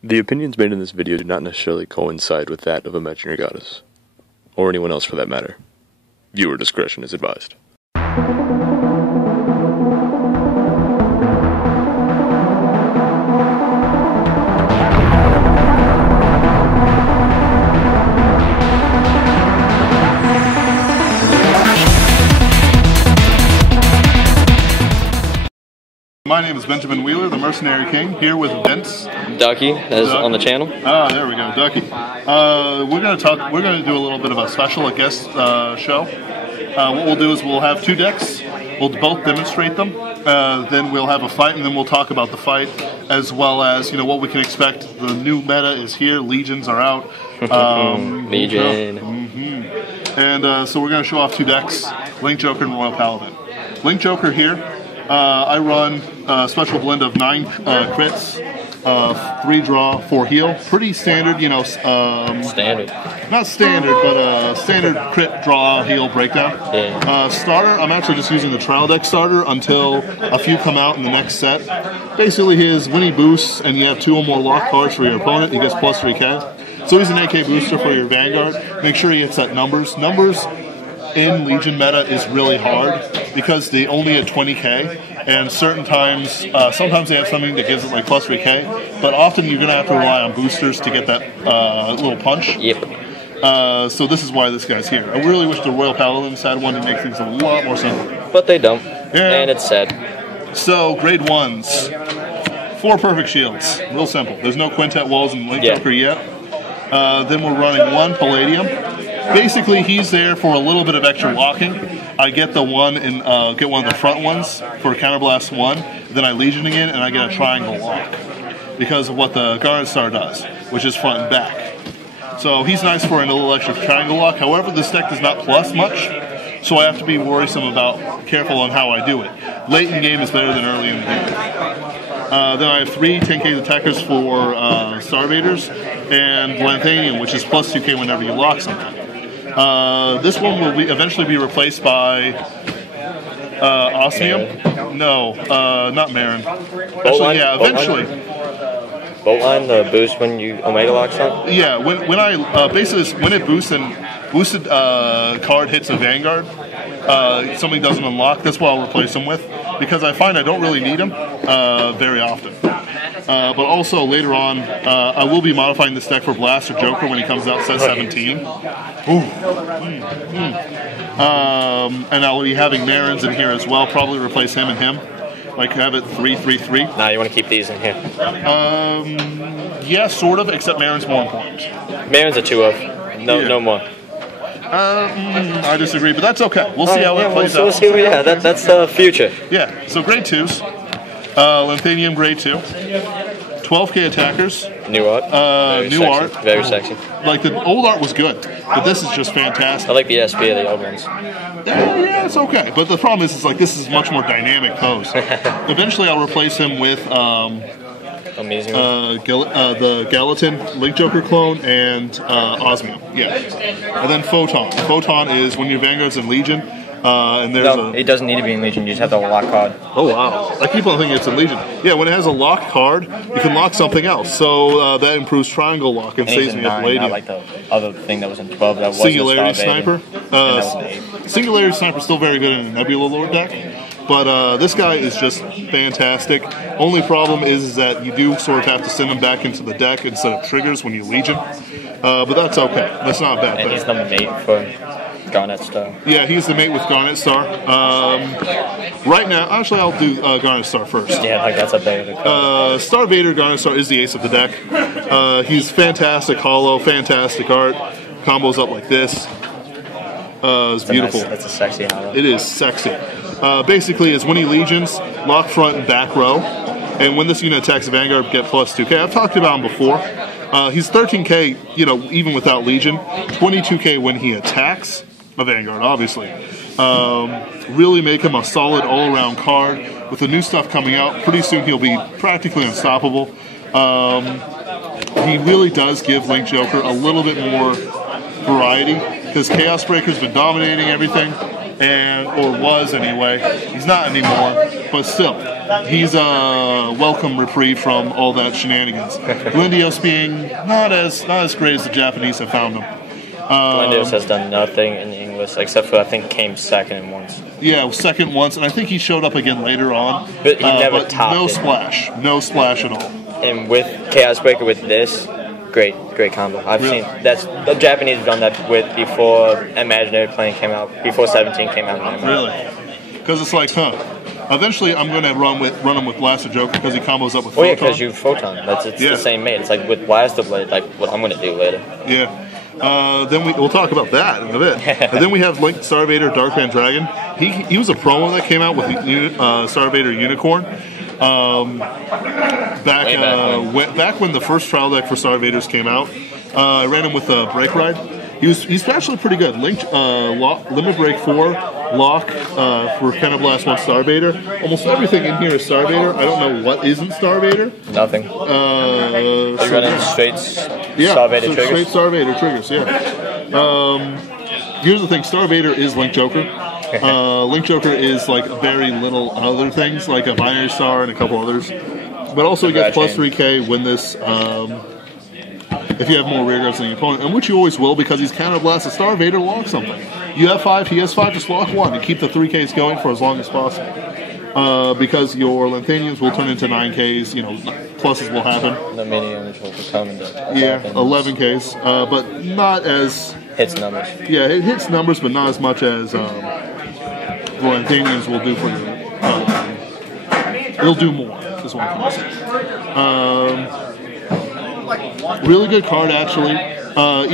The opinions made in this video do not necessarily coincide with that of Imaginary Goddess, or anyone else for that matter. Viewer discretion is advised. My name is Benjamin Wheeler, the Mercenary King, here with Vince. Ducky, as on the channel. Ah, there we go, Ducky. We're going to do a little bit of a special guest show. What we'll do is we'll have two decks. We'll both demonstrate them. Then we'll have a fight, and then we'll talk about the fight, as well as what we can expect. The new meta is here. Legions are out. Legion. And so we're going to show off two decks: Link Joker and Royal Paladin. Link Joker here. I run a special blend of 9 crits, 3 draw, 4 heal. Pretty standard, Standard. Not standard, but standard crit, draw, heal breakdown. Yeah. Starter, I'm actually just using the trial deck starter until a few come out in the next set. Basically, when he boosts and you have 2 or more lock cards for your opponent, he gets plus 3k. So he's an AK booster for your Vanguard. Make sure he hits that numbers. Numbers in Legion meta is really hard because they only hit 20k, and certain times, sometimes they have something that gives it like plus 3k, but often you're going to have to rely on boosters to get that little punch. Yep. So this is why this guy's here. I really wish the Royal Paladins had one to make things a lot more simple. But they don't, Yeah. and it's sad. So, grade 1s. 4 perfect shields. Real simple. There's no quintet walls in Link Joker yet. Then we're running 1 Palladium. Basically, he's there for a little bit of extra walking. I get the one and get one of the front ones for Counterblast 1. Then I Legion again, and I get a triangle lock because of what the Garnet Star does, which is front and back. So he's nice for a little extra triangle lock. However, this deck does not plus much, so I have to be worrisome about, careful on how I do it. Late in game is better than early in the game. Then I have 3 10k attackers for Starvaders and Lanthanium, which is plus 2k whenever you lock something. This one will eventually be replaced by Osmium. No, not Marin. Actually, yeah, eventually. Bolt line, the boost when you Omega lock something? Yeah, when I basically when it boosts and boosted card hits a Vanguard, something doesn't unlock. That's what I'll replace them with, because I find I don't really need them very often. But also later on, I will be modifying this deck for Blaster Joker when he comes out set 17. And I'll be having Marins in here as well. Probably replace him and him. Like have it 3-3-3. Nah, you want to keep these in here. Yeah, sort of. Except Marin's more important. Marin's a 2-of. No more. I disagree, but that's okay. We'll see how it plays out. We'll see. Yeah, that's the future. Yeah. So grade 2s. Lanthanium grade 2. 12k attackers. New art. New art. Very sexy. Like the old art was good, but this is just fantastic. I like the SP of the old ones. Yeah, it's okay. But the problem is, this is much more dynamic pose. Eventually, I'll replace him with Amazing. the Gallatin Link Joker clone and Osmium. Yeah, and then Photon. Photon is when your Vanguard's in Legion. And there's it doesn't need to be in Legion, you just have to lock card. Oh wow, I keep on thinking it's in Legion. Yeah, when it has a locked card, you can lock something else. So that improves triangle lock and saves me a Palladium. Not like the other thing that was in 12 that was Singularity Sniper. Singularity Sniper is still very good in a Nebula Lord deck. But this guy is just fantastic. Only problem is that you do sort of have to send him back into the deck instead of triggers when you Legion. But that's okay. That's not a bad thing. And he's the mate for Garnet Star. Yeah, he's the mate with Garnet Star. Right now, actually, I'll do Garnet Star first. Yeah, like that's up there. Star Vader Garnet Star is the ace of the deck. He's fantastic hollow, fantastic art. Combos up like this. It's beautiful. That's a sexy hollow. It is sexy. Basically, is when he Legions, lock front and back row. And when this unit attacks the Vanguard, get plus 2k. I've talked about him before. He's 13k, even without Legion. 22k when he attacks a Vanguard, obviously. Really make him a solid all-around card. With the new stuff coming out, pretty soon he'll be practically unstoppable. He really does give Link Joker a little bit more variety, because Chaos Breaker's been dominating everything, or was anyway. He's not anymore, but still. he's a welcome reprieve from all that shenanigans. Glendios being not as great as the Japanese have found him. Glendios has done nothing in English except for I think came second once. Yeah, second once, and I think he showed up again later on. But he never topped no it. No splash at all. And with Chaos Breaker with this, great combo. I've seen the Japanese have done that with before Imaginary Plane came out, before 17 came out. Really? Because it's like, eventually I'm going to run him with Blaster Joker because he combos up with Photon. Oh yeah, because you Photon. It's the same mate. It's like with Blaster Blade, like what I'm going to do later. Yeah. Then we'll talk about that in a bit. And then we have Link, Star Vader, Darkman Dragon. He was a promo that came out with Star Vader Unicorn. Back when the first trial deck for Star Vaders came out, I ran him with Break Ride. He's actually pretty good. Link, Limit Break 4, Lock for Counterblast 1 Star Vader. Almost everything in here is Star Vader. I don't know what isn't Star Vader. Nothing. Are you running straight Star Vader triggers? Straight Star Vader triggers, yeah. Here's the thing, Star Vader is Link Joker. Link Joker is like very little other things, like a Binary Star and a couple others. But also he gets plus 3k when this, if you have more rear guards than your opponent, and which you always will because he's Counterblast a Star Vader, lock something. You have 5, he has 5, just lock 1 to keep the 3Ks going for as long as possible. Because your Lanthanians will turn into 9Ks, pluses will happen. The minions will become into 11Ks, but not as... Hits numbers. Yeah, it hits numbers, but not as much as the Lanthanians will do for you. They'll do more, is what I'm trying to say. Really good card, actually.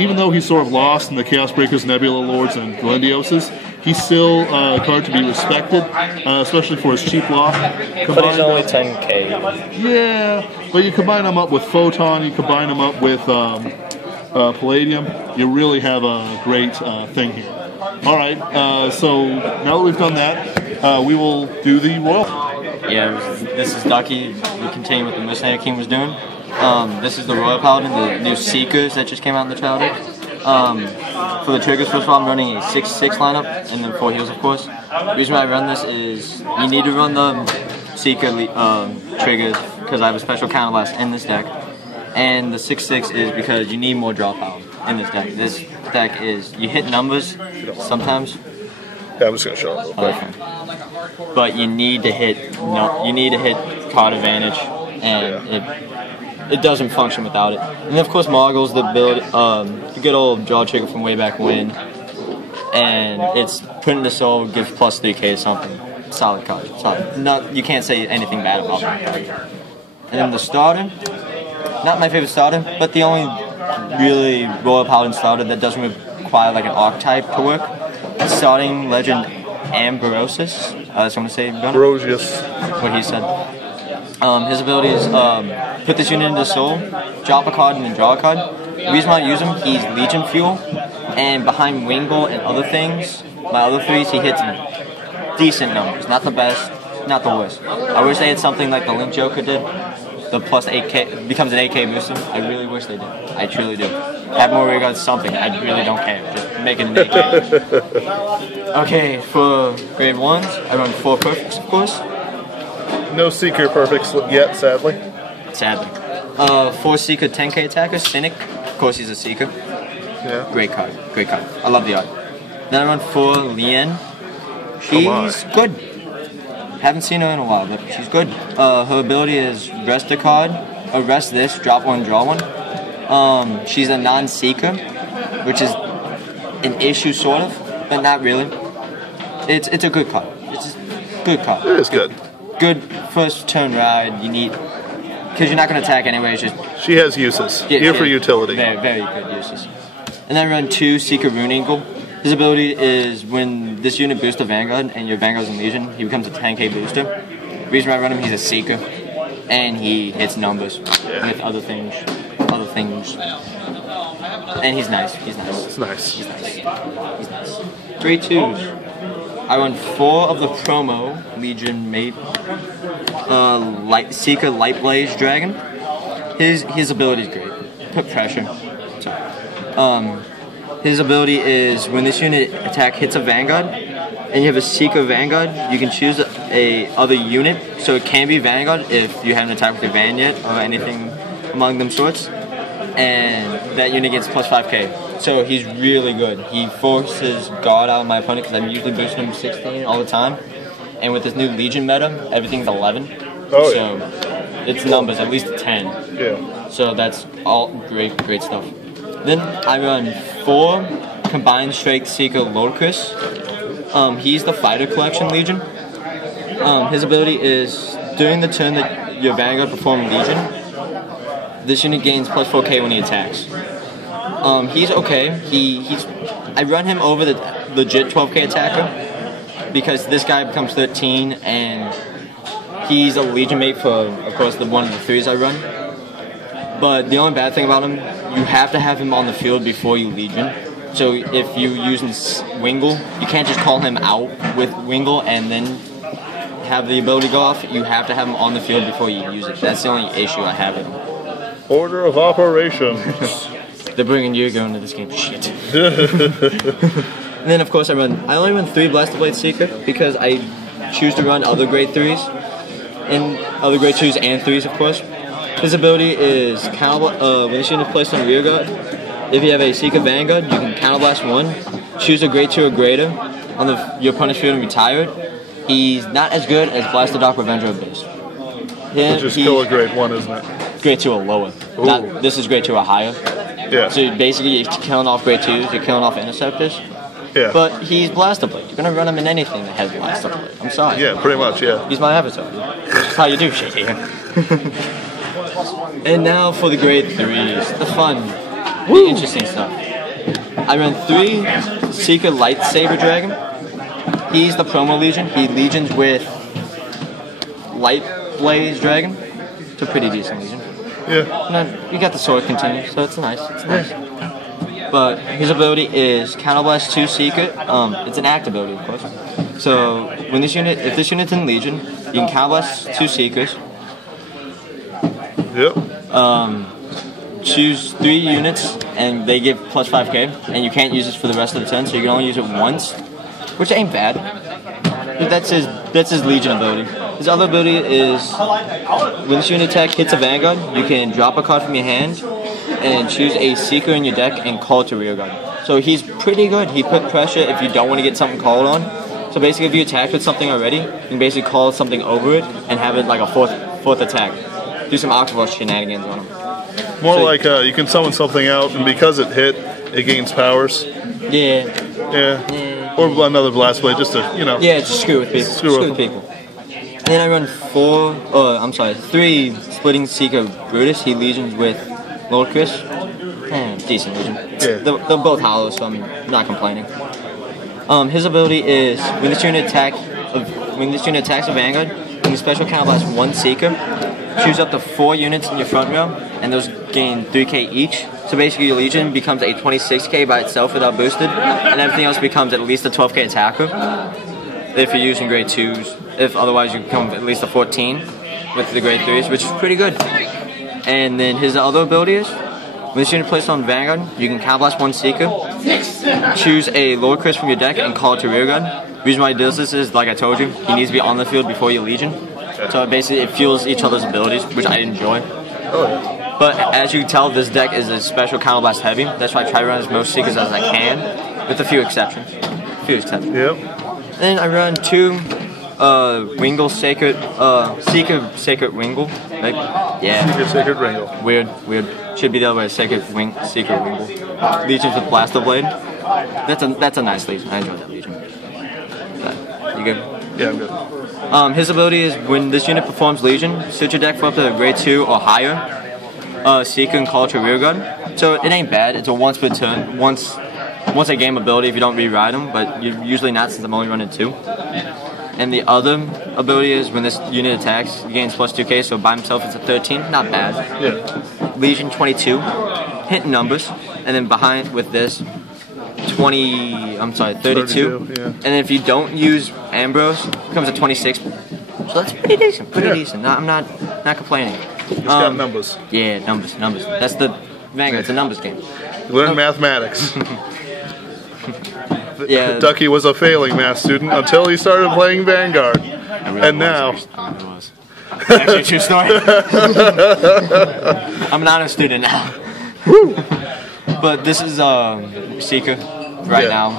Even though he's sort of lost in the Chaos Breakers, Nebula Lords, and Glendioses, he's still a card to be respected, especially for his cheap lock. But he's only 10k. Yeah, but you combine him up with Photon, you combine him up with Palladium, you really have a great thing here. Alright, so now that we've done that, we will do the Royal. Yeah, this is Ducky. We continue what the Mercenary King was doing. This is the Royal Paladin, the new Seekers that just came out in the trial deck. For the triggers, first of all, I'm running a 6/6 lineup, and then 4 heals, of course. The reason why I run this is you need to run the Seeker triggers because I have a special counterblast in this deck. And the 6/6 is because you need more draw power in this deck. This deck is, you hit numbers sometimes. Yeah, I'm just going to show it real quick. Okay. But you need to hit card advantage, and it doesn't function without it. And of course, Moggle's the ability, the good old draw trigger from way back when, and it's putting the soul gives plus 3k to something. Solid card. Solid. You can't say anything bad about that card. And then the starter, not my favorite starter, but the only really Royal Paladin starter that doesn't require like an archetype to work. Starting Legend Ambrosis. That's what I'm going to say. Ambrosius. What he said. His ability is put this unit into soul, drop a card, and then draw a card. The reason why I use him, he's Legion Fuel, and behind Wing Bolt and other things, my other threes, he hits decent numbers. Not the best, not the worst. I wish they had something like the Link Joker did. The plus 8k becomes an 8k booster. I really wish they did. I truly do. Have more regards something. I really don't care. Just make it an 8k. Okay, for grade 1s, I run 4 perfects, of course. No Seeker perfects yet, sadly. Sadly. 4 Seeker 10k attacker, Cynic. Of course he's a Seeker. Yeah. Great card. Great card. I love the art. Then I run 4 Lien. She's good. Haven't seen her in a while, but she's good. Her ability is rest a card, or rest this, drop 1, draw 1. She's a non-Seeker, which is an issue sort of, but not really. It's a good card. It's a good card. It is good. Good first turn ride. You need, because you're not going to attack anyway. It's just she has uses. Here for utility. Very, very good uses. And then I run 2 Seeker Rune Eagle. His ability is when this unit boosts a Vanguard and your Vanguard's in Legion, he becomes a 10k booster. The reason why I run him, he's a Seeker, and he hits numbers with other things. And he's nice. He's nice. It's nice. He's nice. He's nice. Grade 2s. I run 4 of the promo Legion mate. Seeker Light Blaze Dragon. His ability is great. Put pressure. His ability is when this unit attack hits a Vanguard, and you have a Seeker Vanguard, you can choose a other unit, so it can be Vanguard if you haven't attacked with your Van yet or anything among them sorts, and that unit gets plus 5k. So he's really good. He forces guard out of my opponent because I'm usually boosting him 16 all the time, and with this new Legion meta, everything's 11. Oh, so it's numbers, at least 10. Yeah. So that's all great stuff. Then I run 4 combined Strike Seeker Ludicrous. He's the Fighter Collection Legion. His ability is during the turn that your Vanguard performs Legion, this unit gains plus 4k when he attacks. He's okay. I run him over the legit 12k attacker because this guy becomes 13 and he's a Legion mate for, of course, one of the 3s I run. But the only bad thing about him, you have to have him on the field before you Legion. So if you use Wingle, you can't just call him out with Wingle and then have the ability go off. You have to have him on the field before you use it. That's the only issue I have with him. Order of operations. They're bringing Yugo into this game. Shit. And then of course I only run 3 Blaster Blade Seeker because I choose to run other grade 3s and other grade 2s and 3s, of course. His ability is when this unit is placed on rear guard. If you have a Seeker Vanguard, you can counterblast 1, choose a grade 2 or greater on your opponent's field and retire it. He's not as good as Blaster Doc Revenger of Base. Which is still a grade 1, isn't it? Grade 2 or lower. This is grade 2 or higher. Yeah. So basically you're killing off grade 2s, you're killing off Interceptors. Yeah. But he's Blaster Blade. You're going to run him in anything that has Blaster Blade. I'm sorry. Yeah, pretty much, yeah. He's my avatar. That's how you do shit here. And now for the grade 3s. The fun. The interesting stuff. I run 3 Seeker Lightsaber Dragon. He's the promo Legion. He Legions with Light Blaze Dragon. It's a pretty decent Legion. Yeah. You got the sword continue, so it's nice. It's nice. But his ability is Counterblast 2 Seeker. It's an act ability, of course. So when if this unit's in Legion, you can Counterblast 2 Seekers. Yep. Choose 3 units, and they give plus 5k, and you can't use this for the rest of the turn, so you can only use it once, which ain't bad. But that's his Legion ability. His other ability is when this unit attack hits a Vanguard, you can drop a card from your hand and choose a Seeker in your deck and call it to rear guard. So he's pretty good. He put pressure if you don't want to get something called on. So basically, if you attack with something already, you can basically call something over it and have it like a fourth attack. Do some Octavus shenanigans on him. More so, like you can summon something out, and because it hit, it gains powers. Yeah. Or another Blast Blade, just to, you know. Yeah, just screw with people. Screw with people. And then I run 3 Splitting Seeker Brutus. He Legions with Lord Chris. Decent Legion. Yeah. They're both hollows, so I'm not complaining. His ability is when this unit attacks a Vanguard, you can special counterblast 1 Seeker. Choose up to 4 units in your front row, and those gain 3k each. So basically your Legion becomes a 26k by itself without boosted, and everything else becomes at least a 12k attacker. If you're using grade 2s, if otherwise you become at least a 14 with the grade 3s, which is pretty good. And then his other ability is, when this unit placed on Vanguard, you can counterblast 1 Seeker, choose a Lord Chris from your deck, and call it to rear guard. The reason why he does this is, like I told you, he needs to be on the field before you Legion. So basically it fuels each other's abilities, which I enjoy. But as you can tell, this deck is a special counterblast heavy. That's why I try to run as most Seekers as I can, with a few exceptions. Yep. Then I run 2 Wingle Sacred, Seeker Sacred Wingle. Seeker Sacred Wingle. Weird. Should be the other way. Seeker Wingle. Legions with Blaster Blade. That's a nice Legion. I enjoy that Legion. You good? Yeah, I'm good. His ability is when this unit performs Legion, switch your deck for up to grade 2 or higher. Seeker and call to rear guard. So it ain't bad. It's a once per turn, once a game ability if you don't rewrite them, but you're usually not since I'm only running 2. And the other ability is when this unit attacks, he gains plus 2k, so by himself it's a 13. Not bad. Yeah. Legion 22, hit numbers, and then behind with this 32. Yeah. And then if you don't use Ambrose, it becomes a 26. So that's pretty decent. Decent. I'm not complaining. It's got numbers. Yeah, numbers. That's the Vanguard. It's a numbers game. Learn mathematics. Yeah. Ducky was a failing math student until he started playing Vanguard. And now, actually a true story. I'm an honor student now. But this is Seeker right now.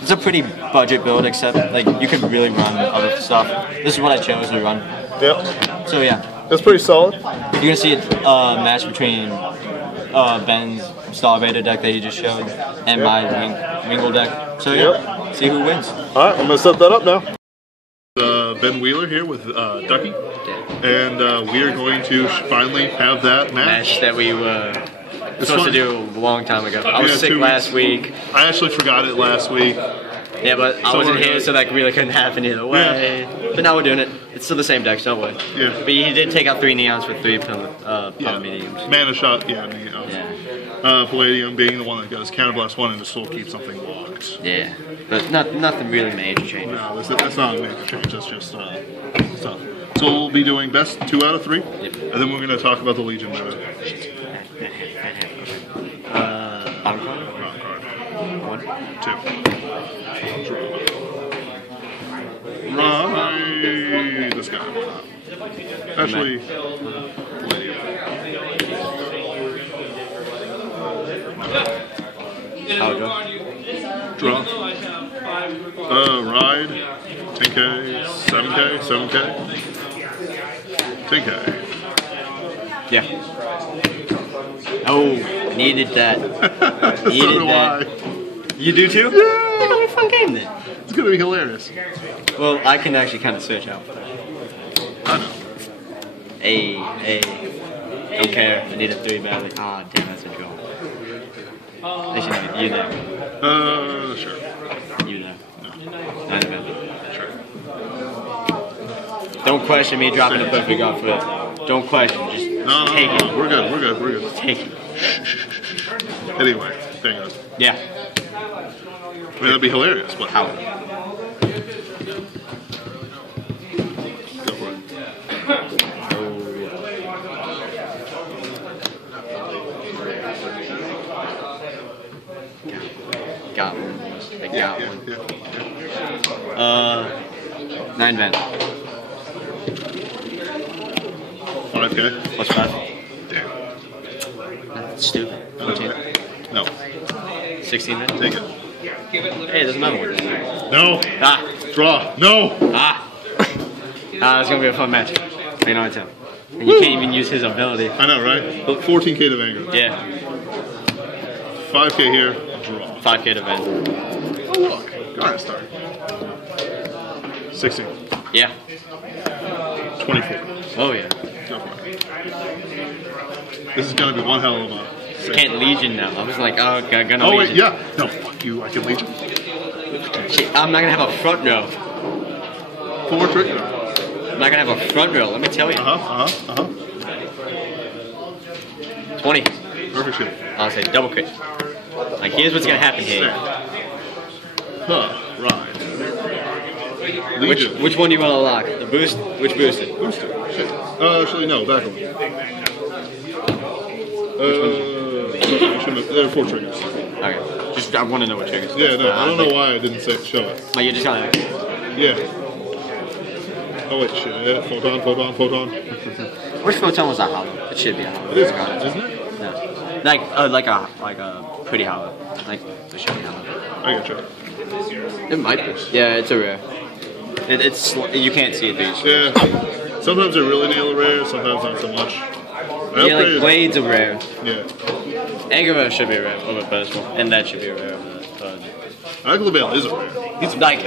It's a pretty budget build, except like you could really run other stuff. This is what I chose to run. Yep. So yeah. That's pretty solid. You're gonna see a match between Ben's Star Beta deck that he just showed and my Wingle deck. So yeah, see who wins. All right, I'm gonna set that up now. Ben Wheeler here with Ducky, and we are going to finally have that match that we were supposed to do a long time ago. I was sick last week. I actually forgot it last week. Yeah, but I wasn't here, so that really couldn't happen either way. Yeah. But now we're doing it. It's still the same deck, so don't worry. Yeah. But he did take out 3 neons with 3 mediums. Mana shot, neons. Palladium being the one that goes counterblast 1 and just still keep something locked. Yeah, but nothing really major changes. No, that's not a major change. That's just stuff. So we'll be doing best 2 out of 3, and then we're going to talk about the Legion meta. Bottom card? Bottom card. 1, 2. Right, this guy. Actually, Palladium. How go? Draw. Ride. 10k, 7k, 7k. 10k. Yeah. Oh, needed that. Needed So do that. I. You do too? Yeah. It's gonna be a fun game then. It's gonna be hilarious. Well, I can actually kind of switch out. I know. Hey. Don't care. I need a 3 badly. Ah, damn, that's a draw. They should have you there. Sure. You there. No. Not even. Sure. Don't question me dropping the perfect off foot. Don't question. Just take it. We're good. Take it. Anyway, dang it. Yeah. I mean, that'd be hilarious, but How? go for it. Got one. I got one. Yeah. 9 Van. 5k. Plus 5. Damn. That's stupid. 14. No. 16 Van. Take it. Hey, there's another one. No. Ah. Draw. No. It's gonna be a fun match. 9-10. And you can't even use his ability. I know, right? 14k to Vanguard. Yeah. 5k here. Draw. 5k to Van. Oh look. Guard start. 16. Yeah. 24. Oh yeah. Go for it. This is gonna be one hell of a. Can't Legion now. I was like, oh, gonna Oh Legion. wait, yeah. No, fuck you. I can Legion. Shit, I'm not gonna have a front row. 4 trick. I'm not gonna have a front row. Let me tell you. 20. Perfect shield. I'll say double crit. Like, here's what's gonna happen here. Ride. Legion. Which one do you want to lock? The boost? Which boosted? Booster. Shit. Actually, no. Back one. There are 4 triggers. Okay. Just, I want to know what triggers. Yeah, no. I don't know why I didn't show it. Like, you're just gonna. Yeah. Oh wait, shit. Photon. Which photon was that hollow? It should be a hollow. It is hollow, isn't it? No. Like a pretty hollow. Like, it should be hollow. I gotcha. It might be. Yeah, it's a rare. It's you can't see it these. Yeah. Sometimes they're really nail rare, sometimes not so much. Yeah, like Blades are rare. Yeah. Anger should be a rare over Pedestal, and that should be a rare. Aglavale is a rare. He's like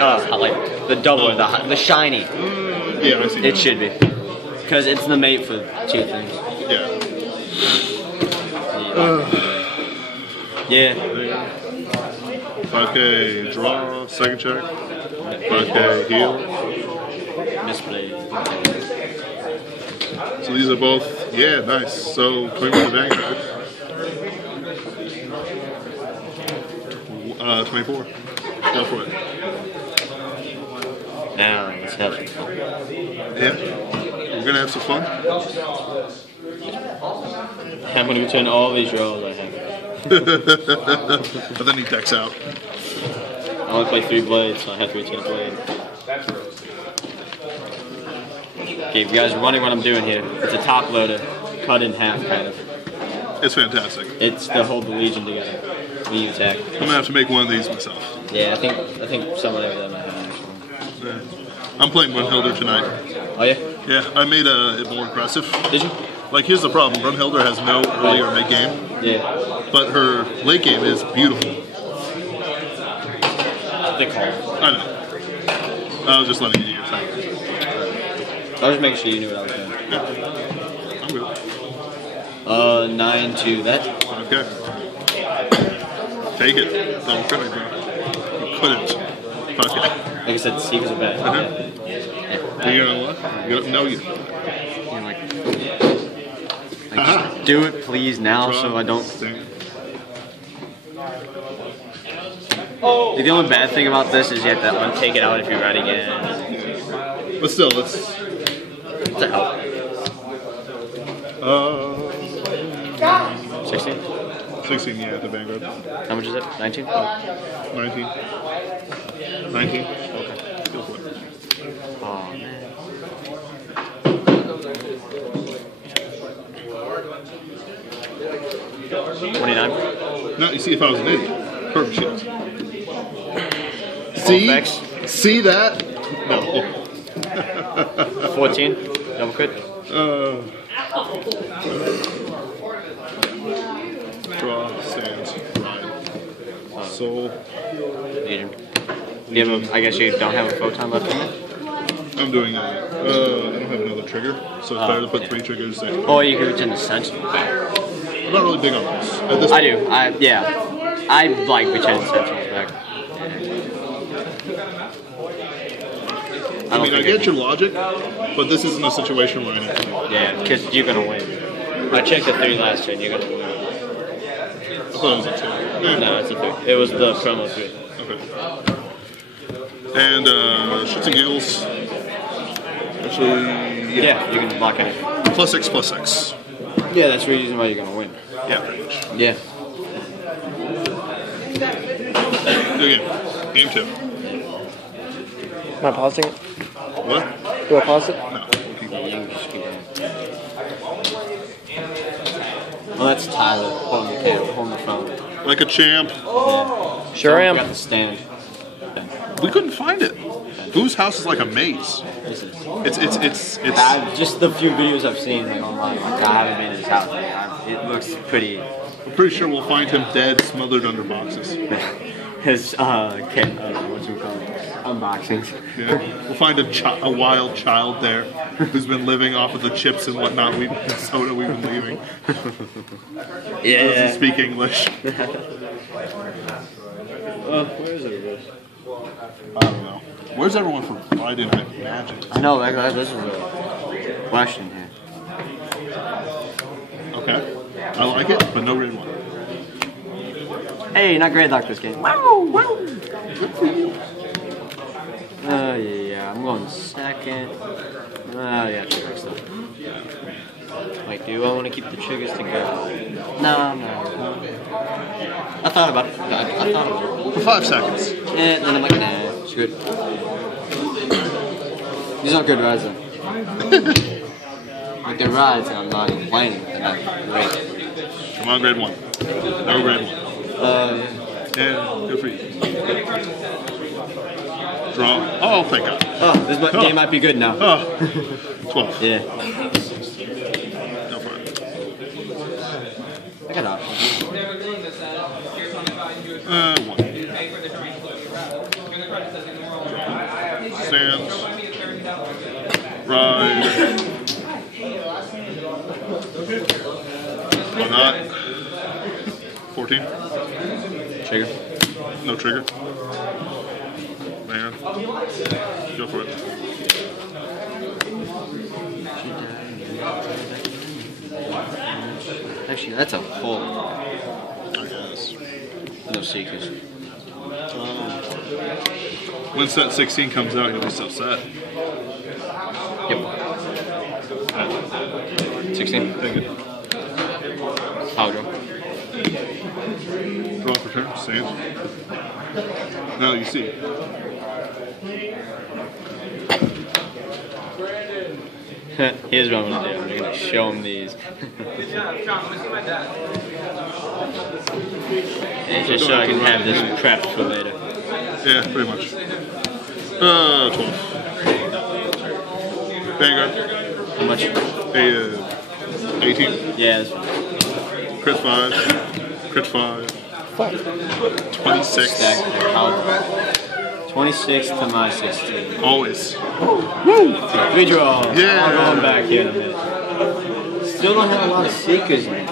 the double, the shiny. Yeah, I see. It should be, because it's the mate for 2 things. Yeah. Yeah. 5k draw, second check. 5k heal. Misplayed. So these are both, yeah, nice. So 21 to Vanguard. 24. Go for it. Now let's have some fun. Yeah. We're gonna have some fun. I'm gonna return all these rolls I have. But then he decks out. I only play 3 blades, so I have to return a blade. Okay, you guys are wondering what I'm doing here. It's a top loader, cut in half, kind of. It's fantastic. It's to hold the Legion together. The attack. I'm gonna have to make one of these myself. Yeah, I think someone over there might have actually. Yeah. I'm playing Brunhilde tonight. Oh yeah? Yeah, I made it more aggressive. Did you? Like, here's the problem. Brunhilde has no early or mid game. Yeah. But her late game is beautiful. They call it. I know. I was just letting you do your thing. I was just making sure you knew what I was doing. Yeah. I'm good. 9 to that. Okay. Take it. Don't crit me, bro. You couldn't. Okay. Like I said, Stevens are bad. Yeah. You know what? No, you. You're like just do it, please, now, so I don't. The only bad thing about this is you have to take it out if you're running it. But still, let's. It's a help. 16? 16, yeah, the Vanguard. How much is it? 19? 19. 19? Okay. Go for it. Oh, man. $29? No, you see, if I was an idiot. Perfect shields. See? See that? No. 14? Double crit? Draw, stands, ride. Soul. Legion. You have a, I guess you don't have a photon left in it? I'm doing I don't have another trigger, so it's better to put 3 triggers in. Oh, you can return the sentinel. I'm not really big on this. At this I point. do. I like returning sentinels back. I mean, I get your logic, but this isn't a situation where I need to do it. Yeah, because you're going to win. I checked the 3 last turn, you're going to win. I thought it was a 2. Yeah. No, it's a 3. It was the promo 3. Okay. And shits and giggles. Actually, Yeah, you can block anything. +6/+6. Yeah, that's the reason why you're going to win. Yeah, pretty much. Yeah. Good game. Game 2. Am I pausing it? What? Do I pause it? No. Keep Yeah, going. you can just keep going. Well, that's Tyler holding the camera, holding the phone. Like a champ. Yeah. Sure We am. got the stand. We couldn't find it. Boo's house is like a maze. This is. It's Just the few videos I've seen like, online, like, I haven't been in his house. Like, it looks pretty. I'm pretty sure we'll find him dead, smothered under boxes. His what you call it? Unboxings. Yeah. We'll find a wild child there who's been living off of the chips and whatnot soda we've been leaving. Doesn't speak English. Where is it? I don't know. Where's everyone from Friday Night Magic? I know, this is a question here. Okay. I like it, but no grade 1. Hey, not great luck this game. Wow, wow. Yeah, I'm going second. Yeah, trigger stuff. Wait, do I want to keep the triggers together? No. I thought about it. I thought about it. For 5 seconds. Yeah, then I'm like, nah, it's good. These aren't good rides, though. Like, they're rides, and I'm not even playing. They're not great. Come on, grade 1. No grade 1. Yeah, good for you. Draw. Oh, thank God. Oh, this game might be good now. Oh. 12. Yeah. Go for it. I got options. 1. Stands. Ride. Why not? 14. Trigger. No trigger. Man. Go for it. Actually, that's a pull. I guess. No seekers. When set 16 comes out, you'll be so sad. Yep. 16. Take it. Power draw. Draw for turn. Stands. Now you see. Here's what I'm gonna do. I'm gonna show him these. And just so I can have this prepped for later. Yeah, pretty much. 12. Vanguard. How much? 18. Yeah. Crit 5. Crit 5. 26. 26 to my 16. Always. Redraw. Yeah. I'm going back here in a minute. Still don't have a lot of seekers in it. I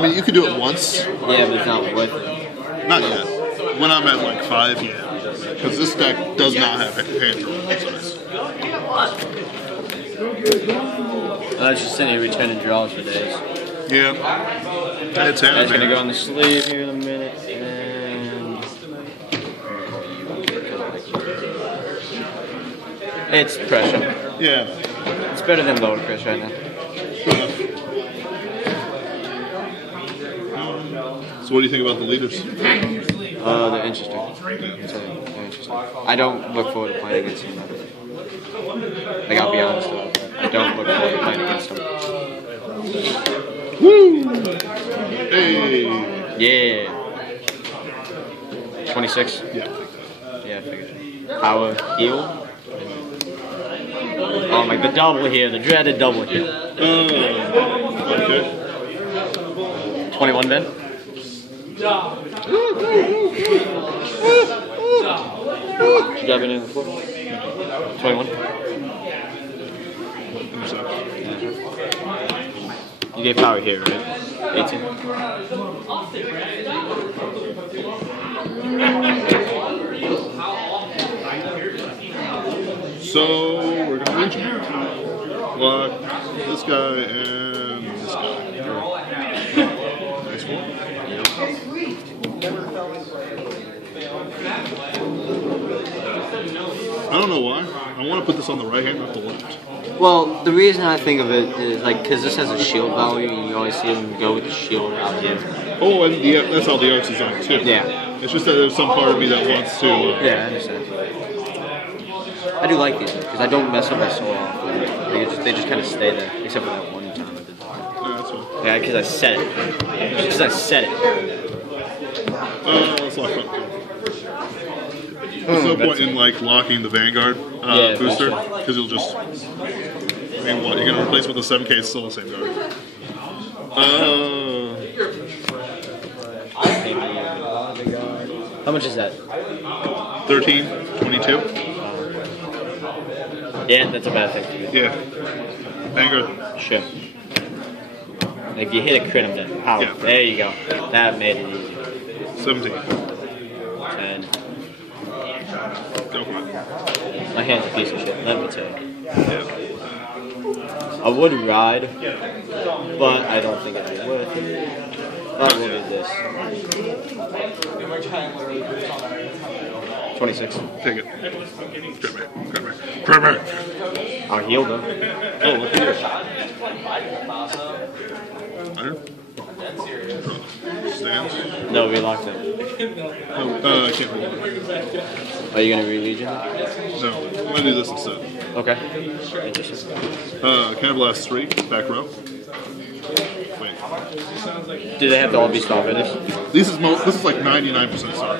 mean, you could do it once. Yeah, but it's not worth it. Not yet. When I'm at like 5, yeah. Because this deck does not have hand draw. I was just sitting here returning draws for days. Yeah. It's hand. That's gonna go on the sleeve here in a minute. And it's pressure. Yeah. It's better than lower pressure right now. So what do you think about the leaders? They're interesting. They're interesting. I don't look forward to playing against them. Like, I'll be honest though. I don't look forward to playing against them. Woo! Hey! Yeah. 26? Yeah. Yeah, I figured. Power heal. Oh my, the double here, the dreaded double heal. Okay. 21 Ben? Jabbing in the floor. 21. You gave power here, right? 18. So we're gonna Legion. Block this guy and this guy. Nice one. I don't know why. I want to put this on the right hand, not the left. Well, the reason I think of it is like because this has a shield value, and you always see them go with the shield out here. Oh, and that's how the art's designed too. Yeah. It's just that there's some part of me that wants to. Yeah, I understand. I do like these because I don't mess up my soul off. They just kind of stay there, except for that one time I did that. Yeah, that's fine. Yeah, because I said it. Because I said it. Let's lock up. There's no point in like locking the Vanguard booster because you'll just. I mean, what you're gonna replace with a 7K? It's still the same guard. How much is that? 13, 22. Yeah, that's a bad thing for me. Yeah. Vanguard. Sure. If you hit a crit, I'm dead. Power. Yeah. There you go. That made it easy. 17. 10. Go for it. My hand's a piece of shit, let me tell you. Yeah. I would ride, but I don't think it'd be worth it. But we'll do this. 26. Take it. Grab me. I'll heal them. Oh, look at this. Iron? Stands? No, we locked it. Oh, I can't hold it. Are you gonna re-legion? No, I'm gonna do this instead. Okay. Interesting. Cannon 3, back row. Wait. Do they have to all be Starvaders? This is like 99% star.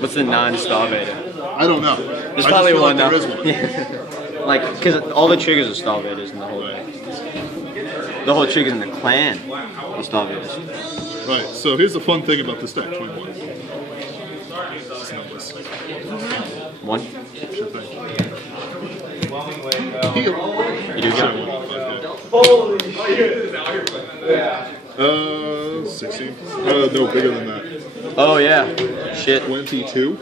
What's the non-Starvader? I don't know. There's probably one there now. is one. Like, because all the triggers are Starvaders in the whole thing. The whole triggers in the clan are Starvaders. Right, so here's the fun thing about this deck, 21. It's numbers. 1? Sure thing. Heal. You do Sure. go. 16. No, bigger than that. Oh, yeah. Shit. 22.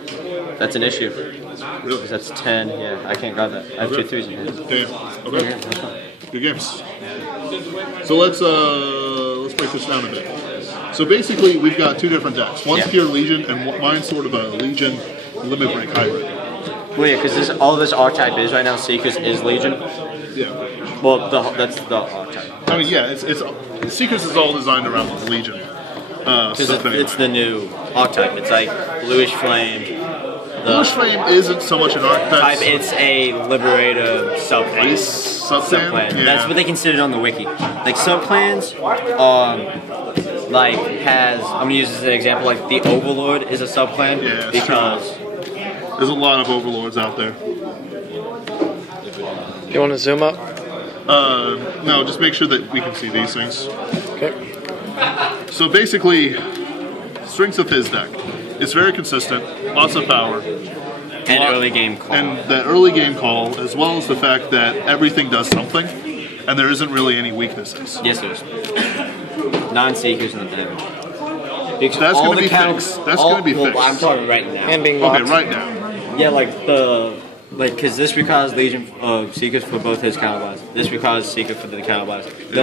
That's an issue. Really? Because that's 10. Yeah, I can't grab that. I have 2 3s in hand. Damn. Okay. Good games. So let's break this down a bit. So basically, we've got 2 different decks. One's pure Legion, and mine's sort of a Legion Limit Break hybrid. Well, yeah, because all this archetype is right now, Seekers is Legion. Yeah. Well, that's the archetype. I mean, yeah, it's Seekers is all designed around the Legion. Because it's the new archetype. It's like bluish flame, Bush Flame isn't so much an archetype. It's a Liberator subclan. Subclan? Yeah. That's what they considered on the wiki. Like subclans, like I'm gonna use this as an example. Like the Overlord is a subclan because there's a lot of Overlords out there. You want to zoom up? No, just make sure that we can see these things. Okay. So basically, strengths of his deck. It's very consistent, lots of power. And early game call. And the early game call, as well as the fact that everything does something, and there isn't really any weaknesses. Yes, there is. Non-seekers and the damage. Because that's all going to be fixed. That's going to be fixed. I'm talking right now. And being okay, locked. right now. Yeah, because this requires Legion Seekers for both his counterblast. This requires Seeker for the counterblast. The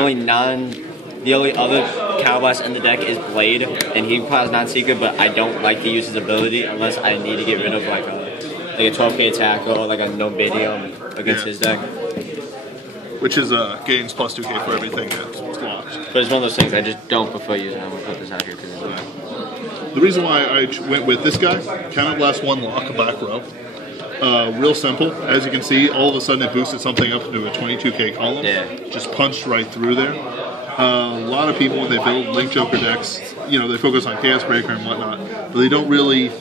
only other counterblast in the deck is Blade, and he requires non-Seeker, but I don't like to use his ability unless I need to get rid of like a 12k attack or like a no video against his deck. Which is gains plus 2k for everything that's locked. But it's one of those things I just don't prefer using. I'm gonna put this out here because the reason why I went with this guy, counterblast 1 lock, back row. Real simple. As you can see, all of a sudden it boosted something up to a 22k column. Yeah. Just punched right through there. A lot of people, when they build Link Joker decks, they focus on Chaos Breaker and whatnot, but they don't really.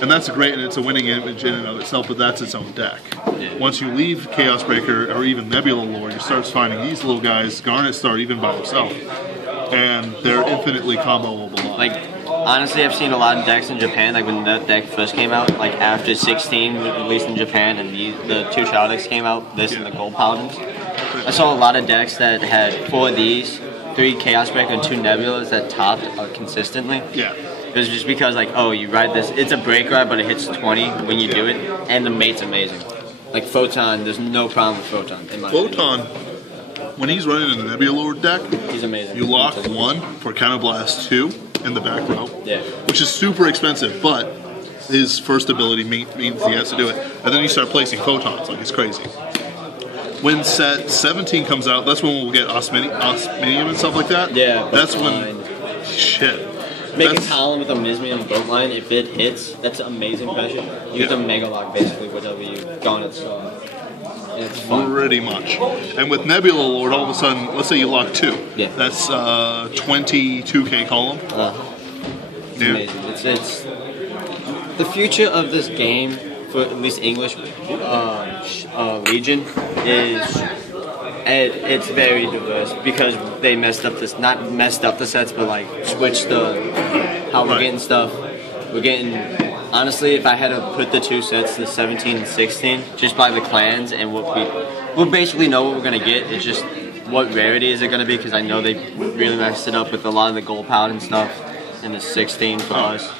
And that's great, and it's a winning image in and of itself, but that's its own deck. Yeah. Once you leave Chaos Breaker or even Nebula Lore, you start finding these little guys, Garnet Star even by himself, and they're infinitely comboable. Like, honestly, I've seen a lot of decks in Japan, like when that deck first came out, like after 16 was released in Japan and the 2 Shadow decks came out, this and the Gold Paladins. I saw a lot of decks that had 4 of these, 3 Chaos Breaker, and 2 Nebulas that topped consistently. Yeah. It was just because, like, oh, you ride this, it's a break ride, but it hits 20 when you do it, and the mate's amazing. Like, Photon, there's no problem with Photon, in my opinion. When he's running in the Nebula Lord deck, he's amazing. You lock 1 for Counterblast 2 in the back row, which is super expensive, but his first ability means he has to do it. And then you start placing Photons like it's crazy. When set 17 comes out, that's when we'll get Osmium and stuff like that. Yeah, that's when... Shit. Make a column with a Mismium boat line. If it hits, that's amazing pressure. You get the Mega Lock basically, whatever you Garnet Star. It's fun. Pretty much. And with Nebula Lord, all of a sudden, let's say you lock 2. Yeah. That's 22k column. It's amazing. It's the future of this game, for at least English Legion, is... It's very diverse because they messed up this, not messed up the sets, but like switched how we're getting stuff. We're getting, honestly, if I had to put the 2 sets, the 17 and 16, just by the clans and what we'll basically know what we're going to get. It's just what rarity is it going to be, because I know they really messed it up with a lot of the gold paladin stuff and the 16 for us.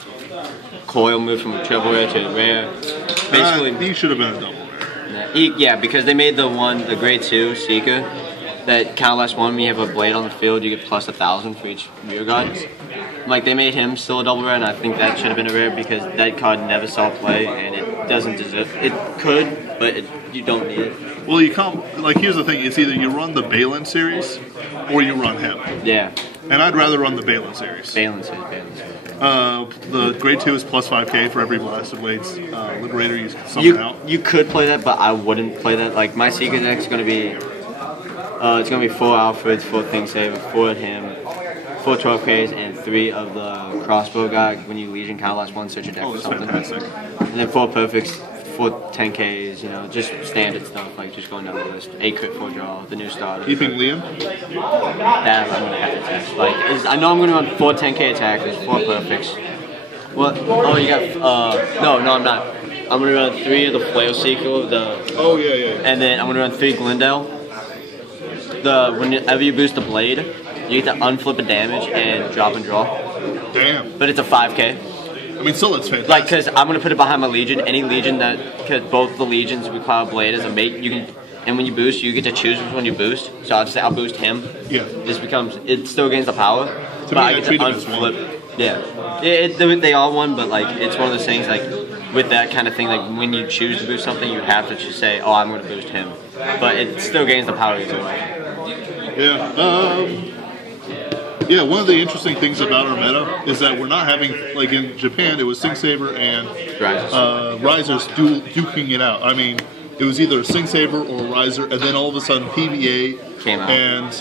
Coil moved from a triple rare to a rare. Basically, he should have been a double. Yeah, because they made the grade 2 Seeker, that counterblast 1, when you have a blade on the field, you get plus 1,000 for each rear guard. Like, they made him still a double rare, and I think that should have been a rare because that card never saw play, and it doesn't deserve it. It could, but you don't need it. Well, you can't, like, here's the thing, it's either you run the Balin series, or you run him. Yeah. And I'd rather run the Balin series. Balin series. The grade 2 is plus 5k for every Blasted Blades Liberator you summon out. You could play that, but I wouldn't play that. Like, my Seeker deck's gonna be it's gonna be 4 Alfreds, 4 Thing Saver, 4 at him, 4 12Ks, and 3 of the crossbow guy when you Legion Counterblast 1 search your deck or something. Fantastic. And then 4 perfects, 4 10Ks, just standard stuff, like just going down the list. 8 crit 4 draw, the new starter. You think Liam? That I'm gonna have to test. Like, I know I'm gonna run 4 10K attackers, 4 perfects. What? Oh, you got no, I'm not. I'm gonna run 3 of the Flail Seeker, and then I'm gonna run 3 Glendale. Whenever you boost the blade, you get to unflip a damage and drop and draw. Damn. But it's a 5K. I mean, still that's fantastic. Like, because I'm gonna put it behind my Legion. Any Legion because both the Legions require blade as a mate, and when you boost, you get to choose which one you boost. So I'll just say I'll boost him. Yeah. It still gains the power, but I get to unflip. Yeah. They all won, but like it's one of those things like with that kind of thing, like when you choose to boost something, you have to just say, oh, I'm going to boost him, but it still gains the power either way. Yeah. Yeah, one of the interesting things about our meta is that we're not having, like in Japan, it was Sing Saber and Risers duking it out. I mean, it was either a Sing Saber or a Riser, and then all of a sudden PBA came out. And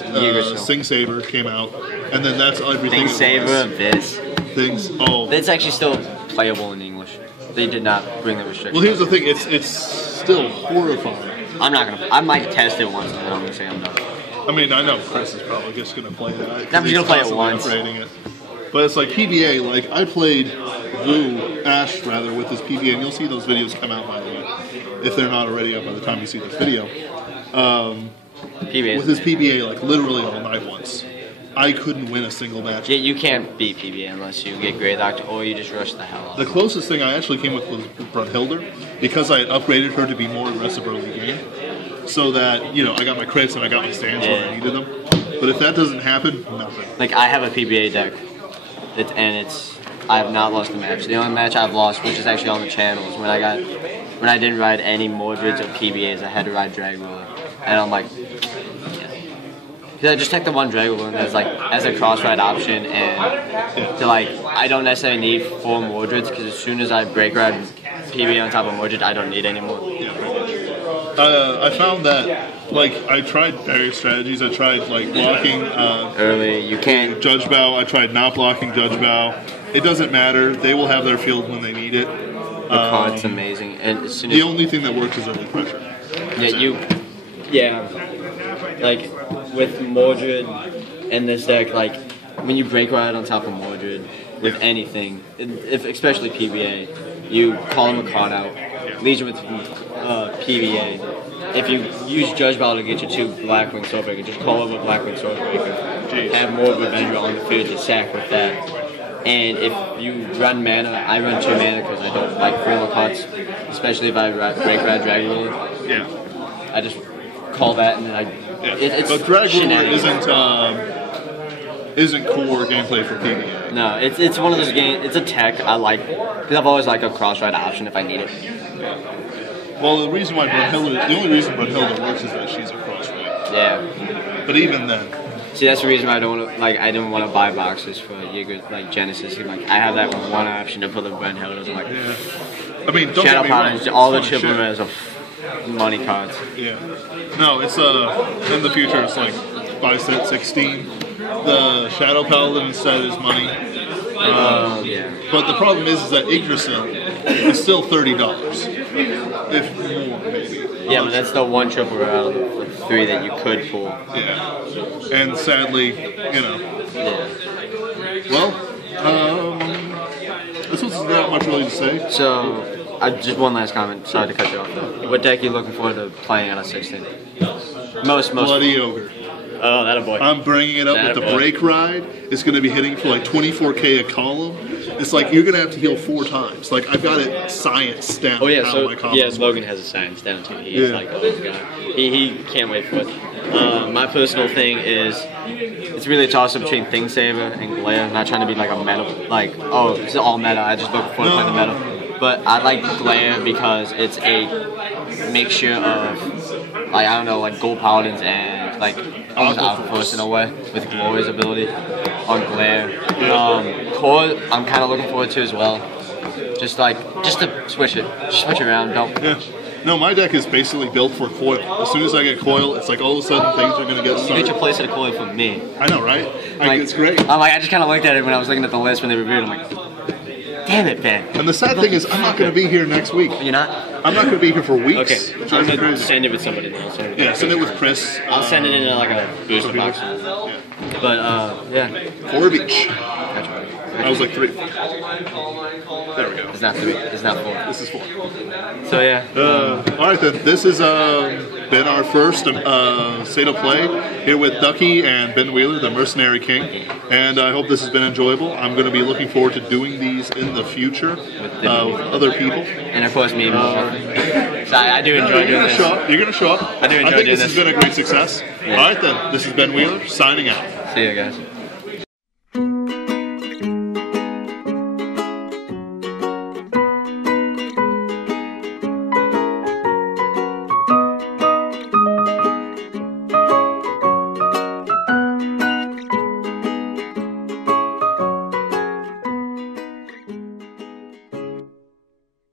Sing Saber came out, and then that's everything. Sing Saber, Viz. It's actually still playable in English. They did not bring the restrictions. Well, here's the thing. It's still horrifying. I might test it once, and then I'm gonna say I'm done. I mean, I know Chris is probably just gonna play that. I'm just gonna play it once. It. But it's like PBA. Like I played Ash rather with this PBA, and you'll see those videos come out by the way, if they're not already up by the time you see this video. With his PBA, like literally all night once. I couldn't win a single match. Yeah, you can't beat PBA unless you get Grey Doctor or you just rush the hell out. The closest thing I actually came with was Brunhilde, because I had upgraded her to be more aggressive early game, so that, you know, I got my crits and I got my stands when I needed them. But if that doesn't happen, nothing. Like, I have a PBA deck, I have not lost a match. The only match I've lost, which is actually on the channel, is when I didn't ride any Mordreds or PBAs, I had to ride Drag Roller. And I'm like, I just take the one Drag Roller as a cross ride option, and to I don't necessarily need 4 Mordreds, because as soon as I break ride PBA on top of Mordred, I don't need anymore. I found that, I tried various strategies. I tried, blocking early. You can't. Judge Bow. I tried not blocking Judge Bow. It doesn't matter. They will have their field when they need it. The card's amazing. And as soon as the only thing that works is early pressure. With Mordred and this deck, when you break ride on top of Mordred with anything, especially PBA, you call him a card out. Legion with PBA. If you use Judge Battle to get you 2 Blackwing Swordbreaker, just call over Blackwing Swordbreaker. Have more of a Avenger on the field to sack with that. And if you run mana, I run 2 mana because I don't like Freeland cuts, especially if I break ride Dragon Roller. Yeah. I just call that and then but Dragon Roller isn't core gameplay for PBA. No, it's one of those games. It's a tech I like because I've always liked a cross ride option if I need it. Well, the only reason Brunhilde works is that she's a cross ride. Yeah. But even then. See, that's the reason why I don't want to, I didn't want to buy boxes for Genesis. I have that one option to put the Brunhilde. I'm I mean, don't Shadow get me wrong, Powers, all the triple rares of money cards. Yeah. No, it's in the future it's 5 set 16. The Shadow Paladin set is money. But the problem is that Yggdrasil is still $30. If more, maybe. Yeah, but that's the one triple rare out of the 3 that you could pull. Yeah. And sadly, Yeah. Well, this was not much really to say. So, just one last comment. Sorry to cut you off though. What deck are you looking forward to playing out of 16? Most. Bloody Ogre. Oh, that a boy. I'm bringing it up with the break ride. It's going to be hitting for 24k a column. It's you're going to have to heal 4 times. I've got it science down. Oh yeah, so Logan has a science down too. He's this guy. He can't wait for it. My personal thing is it's really a toss up between Thing Saver and Glare. I'm not trying to be a meta, it's all meta. I just look forward to playing the meta. But I like Glare because it's a mixture of Gold Paladins and almost Alpha Force in a way with Gloria's ability on Glare. Core I'm kind of looking forward to as well. Just to switch it around. No, my deck is basically built for Coil. As soon as I get Coil, it's all of a sudden things are going to get started. You get your place at a Coil from me. I know, right? It's great. I just kind of looked at it when I was looking at the list when they reviewed it. I'm like, damn it, Ben. And the sad thing is, I'm not going to be here next week. You're not? I'm not going to be here for weeks. Okay, I'm going to send it with somebody else. Send it with Chris. I'll send it in a booster box. Yeah. But, 4 of each. Gotcha. I was 3. There we go. It's not 3. It's not 4. This is 4. So, yeah. Alright then, this has been our first State of Play here with Ducky and Ben Wheeler, the Mercenary King. And I hope this has been enjoyable. I'm going to be looking forward to doing these in the future with other people. And of course me. So I do enjoy doing this. You're going to show up. I do enjoy doing this. This has been a great success. Yeah. Alright then, this is Ben Wheeler, signing out. See you guys.